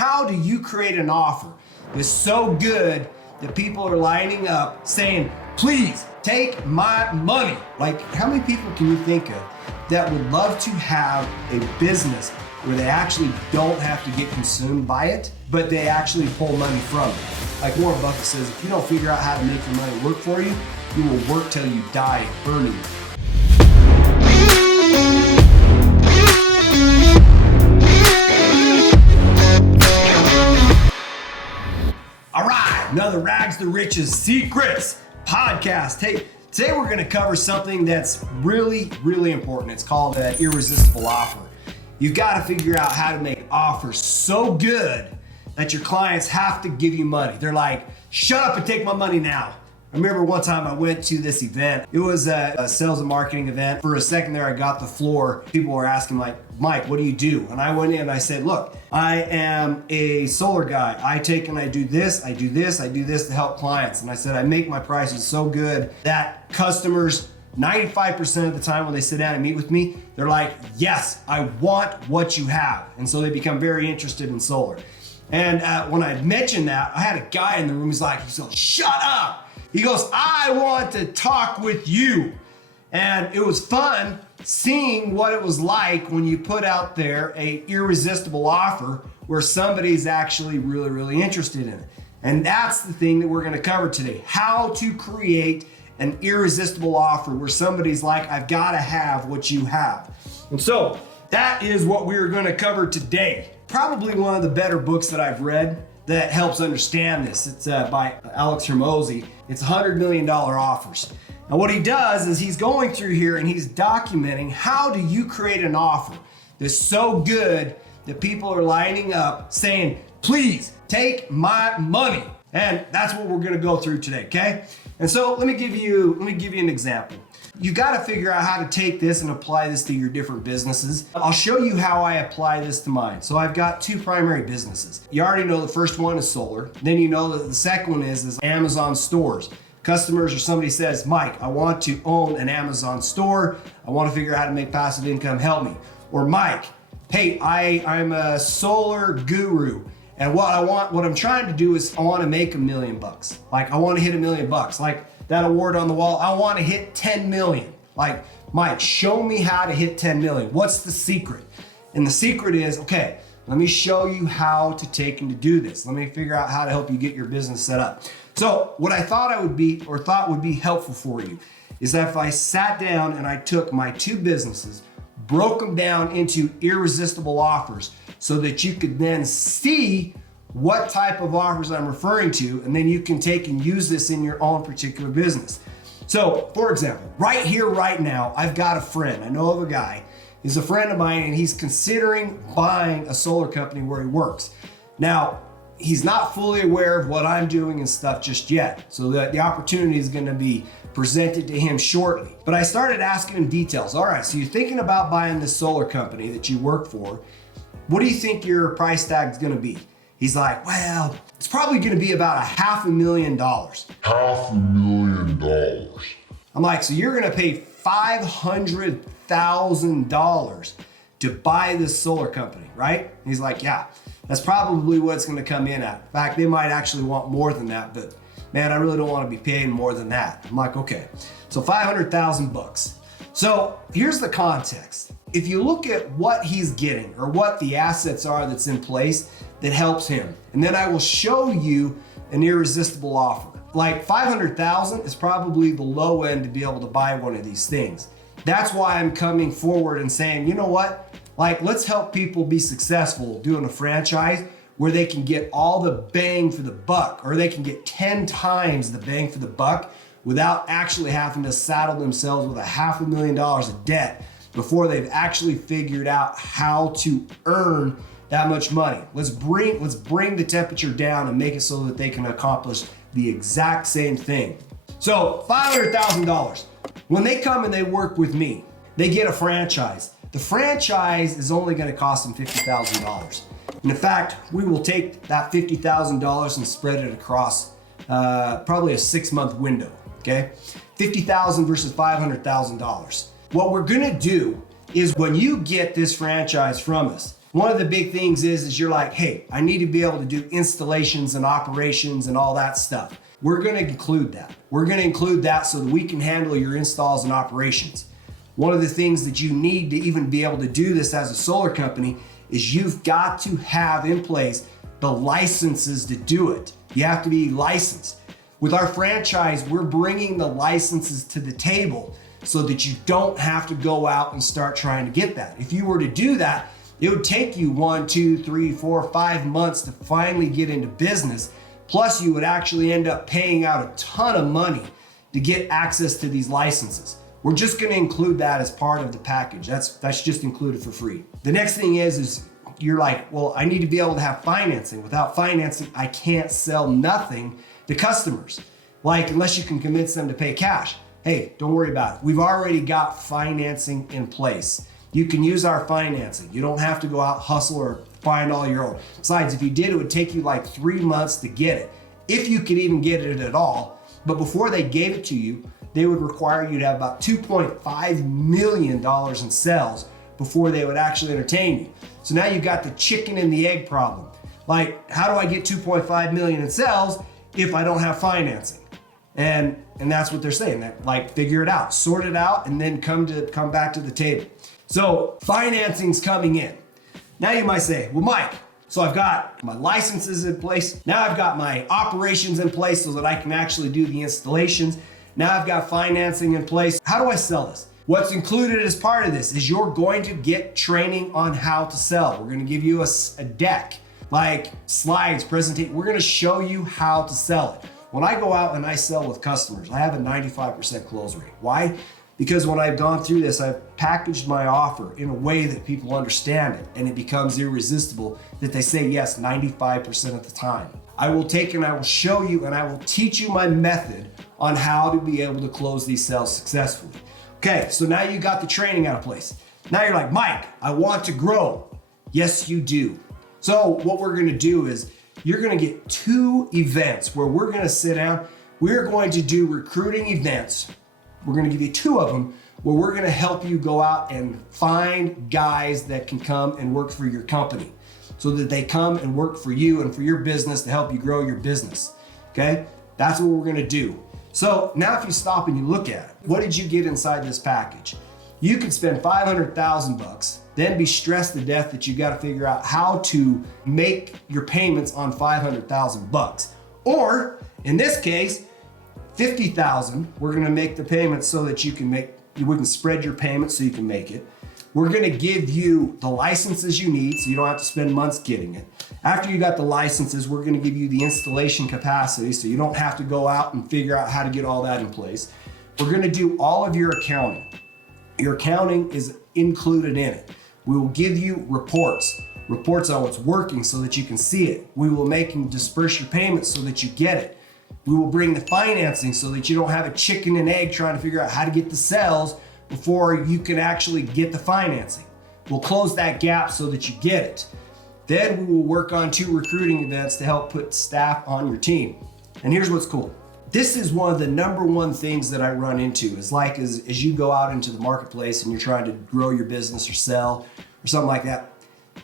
how do you create an offer that's so good that people are lining up saying, please take my money? Like, how many people can you think of that would love to have a business where they actually don't have to get consumed by it, but they actually pull money from it? Like Warren Buffett says, if you don't figure out how to make your money work for you, you will work till you die earning it. All right, another Rags to Riches Secrets podcast. Hey, today we're going to cover something that's really, really important. It's called an irresistible offer. You've got to figure out how to make offers so good that your clients have to give you money. They're like, shut up and take my money now. I remember one time I went to this event. It was a sales and marketing event. For a second there, I got the floor. People were asking like, Mike, what do you do? And I went in and I said, look, I am a solar guy. I take and I do this, I do this, I do this to help clients. And I said, I make my prices so good that customers, 95% of the time when they sit down and meet with me, they're like, yes, I want what you have. And so they become very interested in solar. And when I mentioned that, I had a guy in the room, he's like, shut up. He goes, I want to talk with you. And it was fun seeing what it was like when you put out there an irresistible offer where somebody's actually really, really interested in it. And that's the thing that we're going to cover today. How to create an irresistible offer where somebody's like, I've got to have what you have. And so that is what we're going to cover today. Probably one of the better books that I've read that helps understand this. It's by 𝗥𝗴𝘀. It's $100 million offers. And what he does is he's going through here and he's documenting how do you create an offer that's so good that people are lining up saying, please take my money. And that's what we're going to go through today, okay? And so let me give you an example. You got to figure out how to take this and apply this to your different businesses. I'll show you how I apply this to mine. So I've got two primary businesses. You already know the first one is solar. Then you know that the second one is Amazon stores. Customers or somebody says, Mike, I want to own an Amazon store. I want to figure out how to make passive income. Help me. Or Mike, hey, I'm a solar guru. And what I'm trying to do is I want to make $1 million. Like I want to hit $1 million. Like that award on the wall, I want to hit 10 million. Like, Mike, show me how to hit 10 million. What's the secret? And the secret is, okay, let me show you how to take and to do this. Let me figure out how to help you get your business set up. So what I thought would be helpful for you is that if I sat down and I took my two businesses, broke them down into irresistible offers so that you could then see what type of offers I'm referring to, and then you can take and use this in your own particular business. So, for example, right here, right now, I've got a friend. I know of a guy. He's a friend of mine, and he's considering buying a solar company where he works. Now, he's not fully aware of what I'm doing and stuff just yet, so that the opportunity is going to be presented to him shortly. But I started asking him details. All right, so you're thinking about buying this solar company that you work for. What do you think your price tag is going to be? He's like, well, it's probably going to be about $500,000. $500,000. I'm like, so you're going to pay $500,000 to buy this solar company, right? And he's like, yeah, that's probably what it's going to come in at. In fact, they might actually want more than that, but man, I really don't want to be paying more than that. I'm like, okay, so $500,000. So here's the context. If you look at what he's getting or what the assets are that's in place that helps him, and then I will show you an irresistible offer. Like $500,000 is probably the low end to be able to buy one of these things. That's why I'm coming forward and saying, you know what? Like, let's help people be successful doing a franchise where they can get all the bang for the buck, or they can get 10 times the bang for the buck without actually having to saddle themselves with $500,000 of debt before they've actually figured out how to earn that much money. Let's bring the temperature down and make it so that they can accomplish the exact same thing. So $500,000. When they come and they work with me, they get a franchise. The franchise is only going to cost them $50,000. And in fact, we will take that $50,000 and spread it across probably a 6-month window. Okay, $50,000 versus $500,000. What we're gonna do is when you get this franchise from us, One of the big things is you're like, hey, I need to be able to do installations and operations and all that stuff. We're gonna include that. We're gonna include that so that we can handle your installs and operations. One of the things that you need to even be able to do this as a solar company is you've got to have in place the licenses to do it. You have to be licensed. With our franchise, we're bringing the licenses to the table so that you don't have to go out and start trying to get that. If you were to do that, it would take you 1, 2, 3, 4, 5 months to finally get into business. Plus, you would actually end up paying out a ton of money to get access to these licenses. We're just gonna include that as part of the package. That's just included for free. The next thing is you're like, well, I need to be able to have financing. Without financing, I can't sell nothing to customers. Like, unless you can convince them to pay cash. Hey, don't worry about it. We've already got financing in place. You can use our financing. You don't have to go out, hustle, or find all your own. Besides, if you did, it would take you like 3 months to get it, if you could even get it at all. But before they gave it to you, they would require you to have about $2.5 million in sales before they would actually entertain you. So now you've got the chicken and the egg problem. Like, how do I get 2.5 million in sales if I don't have financing? And that's what they're saying, that like, figure it out, sort it out, and then come back to the table. So financing's coming in. Now you might say, well, Mike, so I've got my licenses in place. Now I've got my operations in place so that I can actually do the installations. Now I've got financing in place. How do I sell this? What's included as part of this is you're going to get training on how to sell. We're gonna give you a deck, like slides, presentation. We're gonna show you how to sell it. When I go out and I sell with customers, I have a 95% close rate. Why? Because when I've gone through this, I've packaged my offer in a way that people understand it and it becomes irresistible, that they say yes 95% of the time. I will take and I will show you and I will teach you my method on how to be able to close these sales successfully. Okay, so now you got the training out of place. Now you're like, Mike, I want to grow. Yes, you do. So what we're gonna do is you're gonna get 2 events where we're gonna sit down. We're going to do recruiting events. We're gonna give you 2 of them where we're gonna help you go out and find guys that can come and work for your company so that they come and work for you and for your business to help you grow your business, okay? That's what we're gonna do. So now if you stop and you look at it, what did you get inside this package? You could spend $500,000, then be stressed to death that you got to figure out how to make your payments on $500,000. Or in this case, $50,000, we're going to make the payments so that we can spread your payments so you can make it. We're going to give you the licenses you need so you don't have to spend months getting it. After you got the licenses, we're going to give you the installation capacity so you don't have to go out and figure out how to get all that in place. We're going to do all of your accounting. Your accounting is included in it. We will give you reports on what's working so that you can see it. We will make and disperse your payments so that you get it. We will bring the financing so that you don't have a chicken and egg trying to figure out how to get the sales before you can actually get the financing. We'll close that gap so that you get it. Then we will work on 2 recruiting events to help put staff on your team. And here's what's cool. This is one of the #1 things that I run into is like as you go out into the marketplace and you're trying to grow your business or sell or something like that,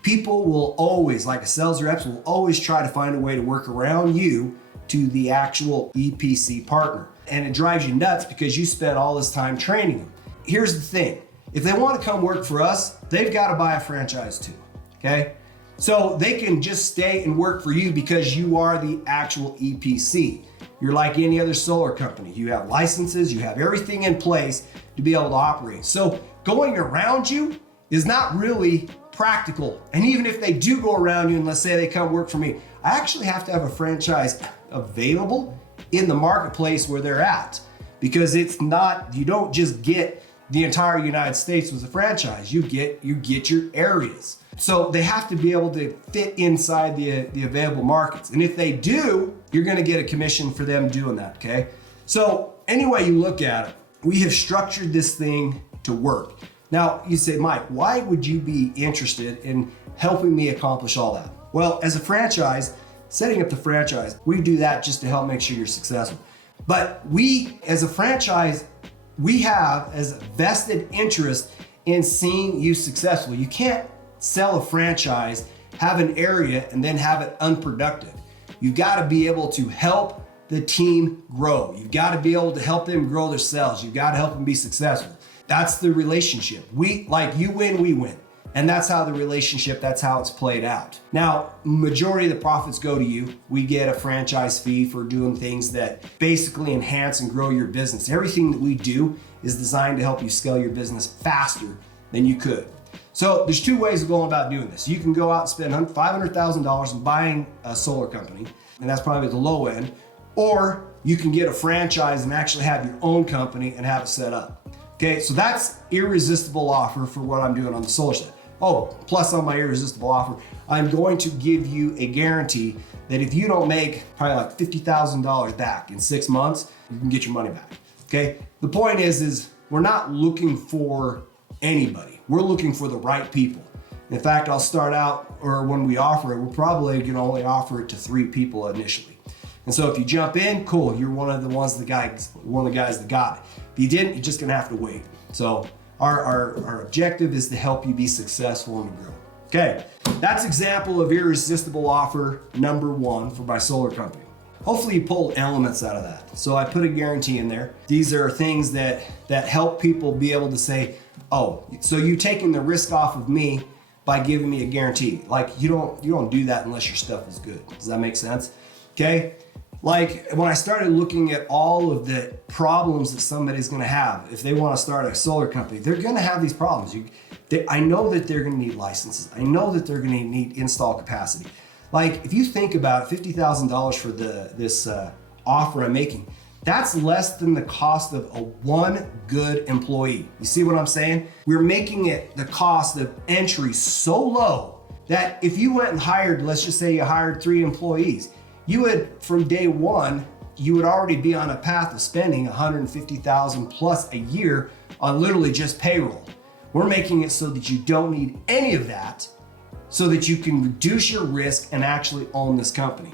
people will always, like a sales reps, will always try to find a way to work around you to the actual EPC partner. And it drives you nuts because you spent all this time training them. Here's the thing. If they want to come work for us, they've got to buy a franchise too, okay? So they can just stay and work for you because you are the actual EPC. You're like any other solar company. You have licenses, you have everything in place to be able to operate. So going around you is not really practical. And even if they do go around you and let's say they come work for me, I actually have to have a franchise available in the marketplace where they're at, because it's not, you don't just get the entire United States with a franchise, you get your areas. So they have to be able to fit inside the available markets. And if they do, you're gonna get a commission for them doing that, okay? So any way you look at it, we have structured this thing to work. Now you say, Mike, why would you be interested in helping me accomplish all that? Well, as a franchise, setting up the franchise, we do that just to help make sure you're successful. But we, as a franchise, we have as a vested interest in seeing you successful. You can't sell a franchise, have an area, and then have it unproductive. You've got to be able to help the team grow. You've got to be able to help them grow their sales. You've got to help them be successful. That's the relationship. Like you win, we win. And that's how the relationship, that's how it's played out. Now, majority of the profits go to you. We get a franchise fee for doing things that basically enhance and grow your business. Everything that we do is designed to help you scale your business faster than you could. So there's two ways of going about doing this. You can go out and spend $500,000 in buying a solar company, and that's probably the low end, or you can get a franchise and actually have your own company and have it set up. Okay, so that's irresistible offer for what I'm doing on the solar side. Oh, plus on my irresistible offer, I'm going to give you a guarantee that if you don't make probably like $50,000 back in 6 months, you can get your money back. Okay, the point is we're not looking for anybody. We're looking for the right people. In fact, I'll start out, or when we offer it, we're probably going to only offer it to 3 people initially. And so if you jump in, cool, you're one of the guys that got it. If you didn't, you're just going to have to wait. So our objective is to help you be successful and grow. Okay, that's example of irresistible offer number 1 for my solar company. Hopefully you pull elements out of that. So I put a guarantee in there. These are things that help people be able to say, oh, so you're taking the risk off of me by giving me a guarantee. Like you don't do that unless your stuff is good. Does that make sense? Okay. Like when I started looking at all of the problems that somebody's going to have, if they want to start a solar company, they're going to have these problems. I know that they're going to need licenses. I know that they're going to need install capacity. Like if you think about $50,000 for this offer I'm making, that's less than the cost of a 1 good employee. You see what I'm saying? We're making it the cost of entry so low that if you went and hired, let's just say you hired 3 employees, you would, from day 1, you would already be on a path of spending $150,000 plus a year on literally just payroll. We're making it so that you don't need any of that, so that you can reduce your risk and actually own this company.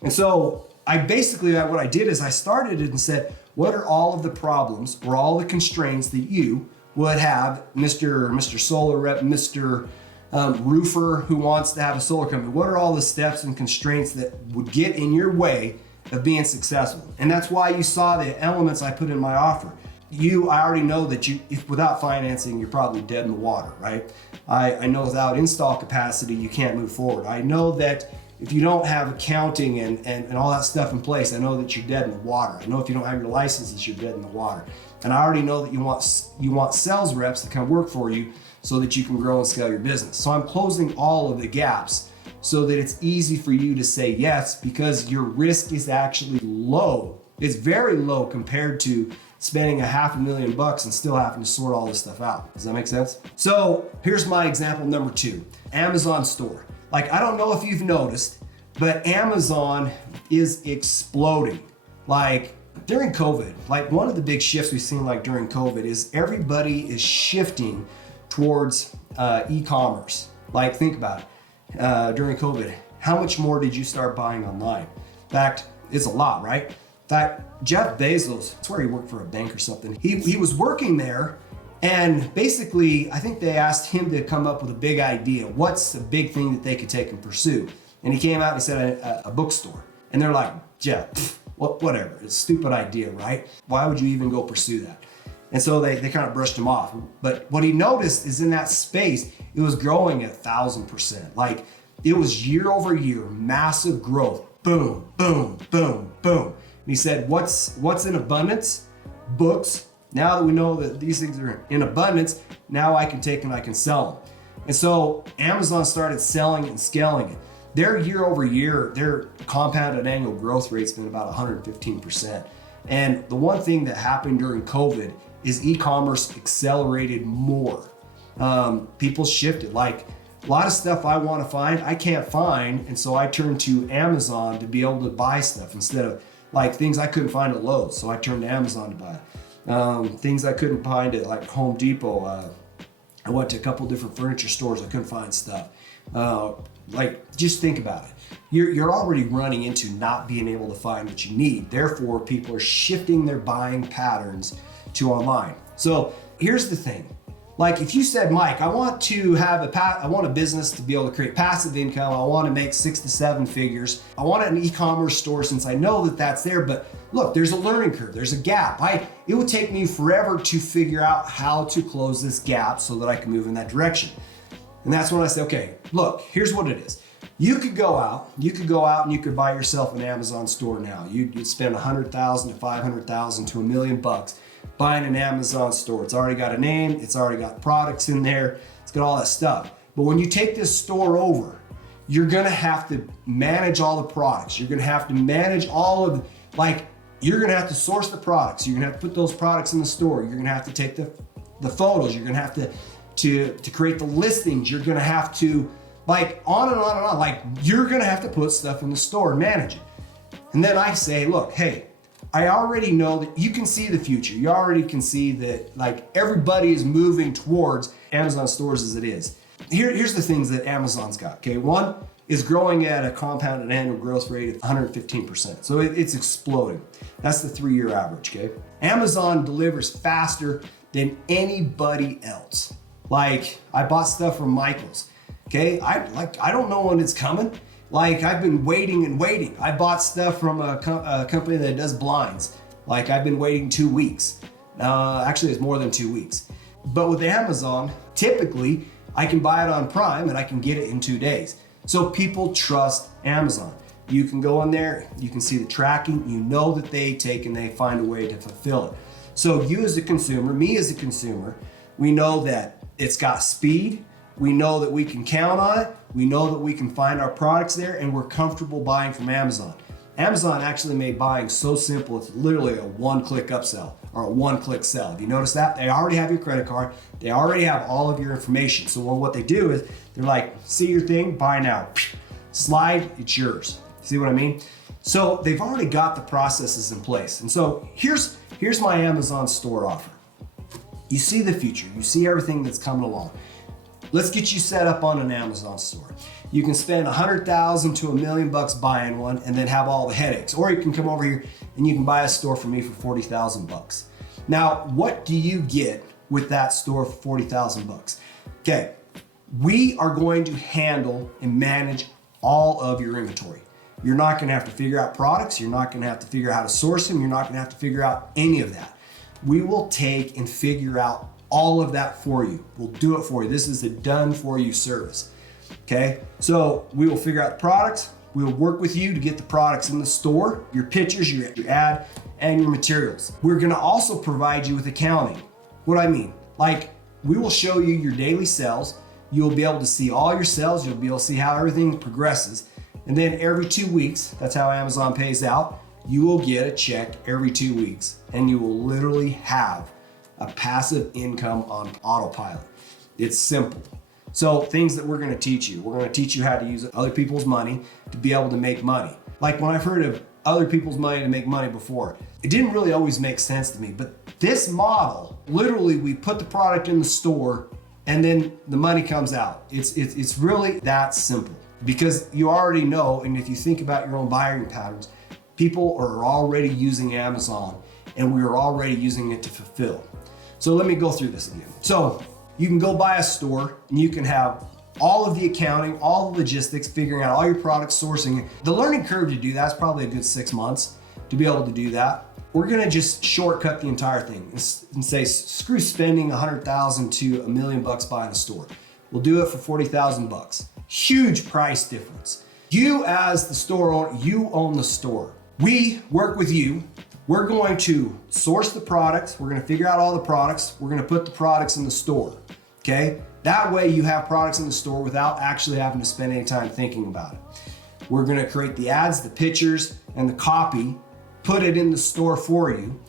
And so what I did is I started it and said, what are all of the problems or all the constraints that you would have, Mr. Solar Rep, Mr. Roofer who wants to have a solar company? What are all the steps and constraints that would get in your way of being successful? And that's why you saw the elements I put in my offer. I already know that if without financing, you're probably dead in the water, right? I know without install capacity, you can't move forward. I know that if you don't have accounting and all that stuff in place, I know that you're dead in the water. I know if you don't have your licenses, you're dead in the water. And I already know that you want sales reps to come work for you so that you can grow and scale your business. So I'm closing all of the gaps so that it's easy for you to say yes, because your risk is actually low. It's very low compared to spending $500,000 and still having to sort all this stuff out. Does that make sense? So here's my example number 2, Amazon store. Like, I don't know if you've noticed, but Amazon is exploding. Like during COVID, like one of the big shifts we've seen like during COVID is everybody is shifting towards e-commerce. Like think about it, during COVID, how much more did you start buying online? In fact, it's a lot, right? In fact, Jeff Bezos, that's where he worked for a bank or something. He was working there, and basically, I think they asked him to come up with a big idea. What's a big thing that they could take and pursue? And he came out and said a bookstore. And they're like, Jeff, whatever, it's a stupid idea, right? Why would you even go pursue that? And so they kind of brushed him off. But what he noticed is in that space, it was growing at 1,000%. Like it was year over year, massive growth. Boom, boom, boom, boom. And he said, what's in abundance? Books. Now that we know that these things are in abundance, now I can take and I can sell them. And so Amazon started selling and scaling it. Their year over year, their compounded annual growth rate's been about 115%. And the one thing that happened during COVID is e-commerce accelerated more. People shifted. Like a lot of stuff I want to find, I can't find. And so I turned to Amazon to be able to buy stuff instead of like things I couldn't find at Lowe's. So I turned to Amazon to buy it. Things I couldn't find at like Home Depot. I went to a couple different furniture stores. I couldn't find stuff. Like just think about it. You're already running into not being able to find what you need. Therefore, people are shifting their buying patterns to online. So here's the thing. Like if you said, Mike, I want a business to be able to create passive income. I want to make 6 to 7 figures. I want an e-commerce store since I know that that's there. But look, there's a learning curve. There's a gap. It would take me forever to figure out how to close this gap so that I can move in that direction. And that's when I say, okay, look, here's what it is. You could go out and you could buy yourself an Amazon store now. You'd spend $100,000 to $500,000 to $1 million buying an Amazon store. It's already got a name, it's already got products in there, it's got all that stuff. But when you take this store over, you're gonna have to manage all the products. You're gonna have to manage all of, you're gonna have to source the products. You're gonna have to put those products in the store. You're gonna have to take the photos. You're gonna have to create the listings. You're gonna have to, on and on and on. You're gonna have to put stuff in the store and manage it. And then I say, look, hey, I already know that you can see the future. You already can see that everybody is moving towards Amazon stores as it is. Here's the things that Amazon's got, okay? One is growing at a compounded annual growth rate of 115%. So it's exploding. That's the 3-year average, okay? Amazon delivers faster than anybody else. I bought stuff from Michael's, okay? I don't know when it's coming. I've been waiting and waiting. I bought stuff from a company that does blinds. I've been waiting 2 weeks. Actually, it's more than 2 weeks. But with Amazon, typically, I can buy it on Prime and I can get it in 2 days. So people trust Amazon. You can go in there, you can see the tracking, you know that they take and they find a way to fulfill it. So you as a consumer, me as a consumer, we know that it's got speed. We know that we can count on it. We know that we can find our products there and we're comfortable buying from Amazon. Amazon actually made buying so simple, it's literally a one-click upsell or a one-click sell. Have you noticed that? They already have your credit card. They already have all of your information. So what they do is they're like, see your thing, buy now. Slide, it's yours. See what I mean? So they've already got the processes in place. And so here's my Amazon store offer. You see the future. You see everything that's coming along. Let's get you set up on an Amazon store. You can spend $100,000 to $1 million buying one and then have all the headaches. Or you can come over here and you can buy a store from me for $40,000. Now, what do you get with that store for $40,000? Okay, we are going to handle and manage all of your inventory. You're not gonna have to figure out products. You're not gonna have to figure out how to source them. You're not gonna have to figure out any of that. We will take and figure out all of that for you. We'll do it for you. This is a done for you service. Okay, so we will figure out the products. We'll work with you to get the products in the store, your pictures, your ad, and your materials. We're gonna also provide you with accounting. What I mean, we will show you your daily sales. You'll be able to see all your sales. You'll be able to see how everything progresses. And then every 2 weeks, that's how Amazon pays out, you will get a check every 2 weeks. And you will literally have a passive income on autopilot. It's simple. So things that we're gonna teach you. We're gonna teach you how to use other people's money to be able to make money. When I've heard of other people's money to make money before, it didn't really always make sense to me. But this model, literally we put the product in the store and then the money comes out. It's really that simple because you already know, and if you think about your own buying patterns, people are already using Amazon and we are already using it to fulfill. So let me go through this again. So you can go buy a store and you can have all of the accounting, all the logistics, figuring out all your products, sourcing. The learning curve to do that is probably a good 6 months to be able to do that. We're gonna just shortcut the entire thing and say, screw spending $100,000 to $1 million buying a store. We'll do it for $40,000. Huge price difference. You as the store owner, you own the store. We work with you. We're going to source the products. We're gonna figure out all the products. We're gonna put the products in the store, okay? That way you have products in the store without actually having to spend any time thinking about it. We're gonna create the ads, the pictures, and the copy, put it in the store for you.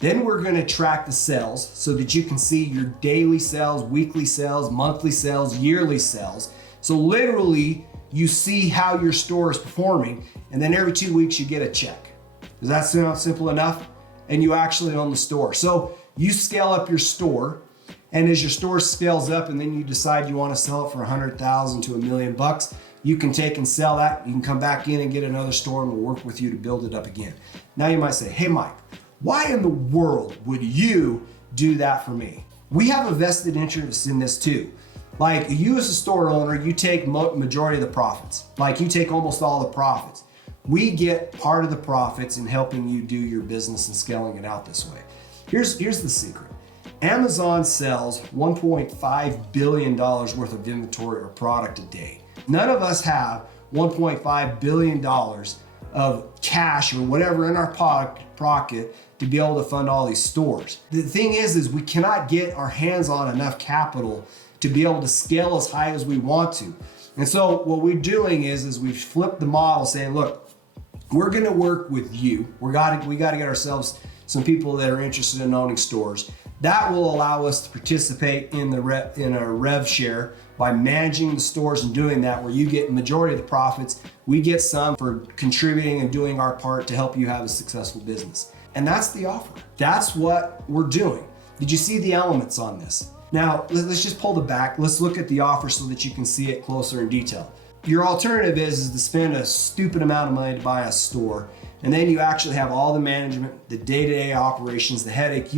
Then we're gonna track the sales so that you can see your daily sales, weekly sales, monthly sales, yearly sales. So literally you see how your store is performing, and then every 2 weeks you get a check. Does that sound simple enough? And you actually own the store. So you scale up your store, and as your store scales up and then you decide you want to sell it for $100,000 to $1 million, you can take and sell that. You can come back in and get another store and we'll work with you to build it up again. Now you might say, hey Mike, why in the world would you do that for me? we have a vested interest in this too. Like you as a store owner, you take majority of the profits. Like you take almost all the profits. We get part of the profits in helping you do your business and scaling it out this way. Here's the secret. Amazon sells $1.5 billion worth of inventory or product a day. None of us have $1.5 billion of cash or whatever in our pocket to be able to fund all these stores. The thing is we cannot get our hands on enough capital to be able to scale as high as we want to. And so what we're doing is we've flipped the model saying, look, we're gonna work with you. We gotta get ourselves some people that are interested in owning stores. That will allow us to participate in a rev share by managing the stores and doing that, where you get majority of the profits. We get some for contributing and doing our part to help you have a successful business. And that's the offer. That's what we're doing. Did you see the elements on this? Now, let's just pull it back. Let's look at the offer so that you can see it closer in detail. Your alternative is to spend a stupid amount of money to buy a store, and then you actually have all the management, the day-to-day operations, the headache.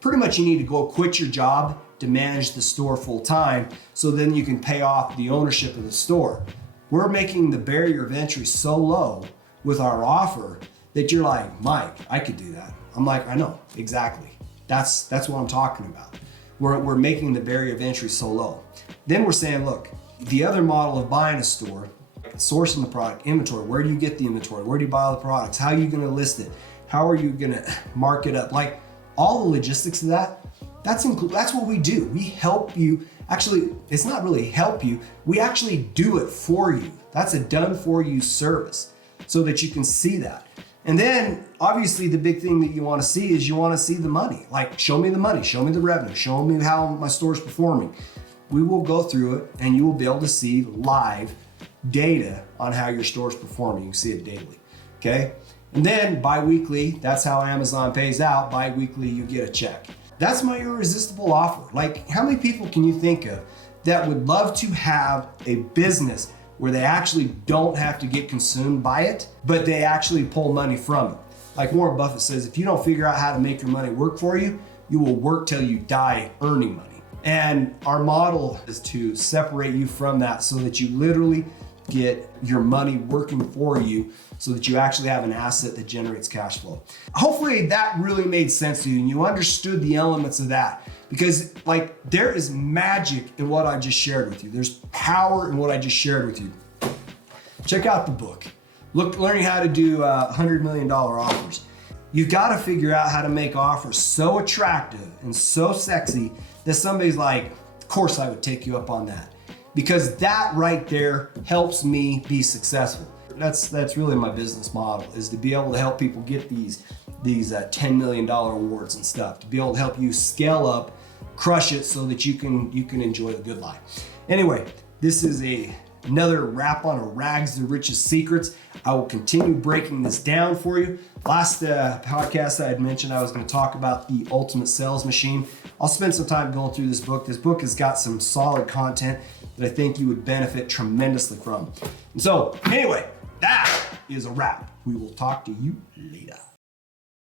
Pretty much you need to go quit your job to manage the store full time, so then you can pay off the ownership of the store. We're making the barrier of entry so low with our offer that you're like, Mike, I could do that. I'm like, I know, exactly. That's what I'm talking about. We're making the barrier of entry so low. Then we're saying, look, the other model of buying a store, sourcing the product, inventory, where do you get the inventory? Where do you buy all the products? How are you gonna list it? How are you gonna mark it up? Like all the logistics of that, that's what we do. We help you. Actually, it's not really help you. We actually do it for you. That's a done for you service so that you can see that. And then obviously the big thing that you want to see is you want to see the money. Like show me the money, show me the revenue, show me how my store's performing. We will go through it and you will be able to see live data on how your store's performing. You can see it daily, okay? And then bi-weekly, that's how Amazon pays out. Bi-weekly, you get a check. That's my irresistible offer. Like how many people can you think of that would love to have a business where they actually don't have to get consumed by it, but they actually pull money from it? Like Warren Buffett says, if you don't figure out how to make your money work for you, you will work till you die earning money. And our model is to separate you from that so that you literally get your money working for you so that you actually have an asset that generates cash flow. Hopefully that really made sense to you and you understood the elements of that, because like there is magic in what I just shared with you. There's power in what I just shared with you. Check out the book. Learning how to do $100 million offers. You've got to figure out how to make offers so attractive and so sexy that somebody's like, of course I would take you up on that. Because that right there helps me be successful. That's really my business model, is to be able to help people get these $10 million awards and stuff, to be able to help you scale up, crush it so that you can enjoy the good life. Anyway, this is another wrap on 𝗥𝗴𝗀𝗀𝗧 secrets. I will continue breaking this down for you. Last podcast I had mentioned I was going to talk about the ultimate sales machine. I'll spend some time going through this book. This book has got some solid content that I think you would benefit tremendously from. And so anyway, that is a wrap. We will talk to you later.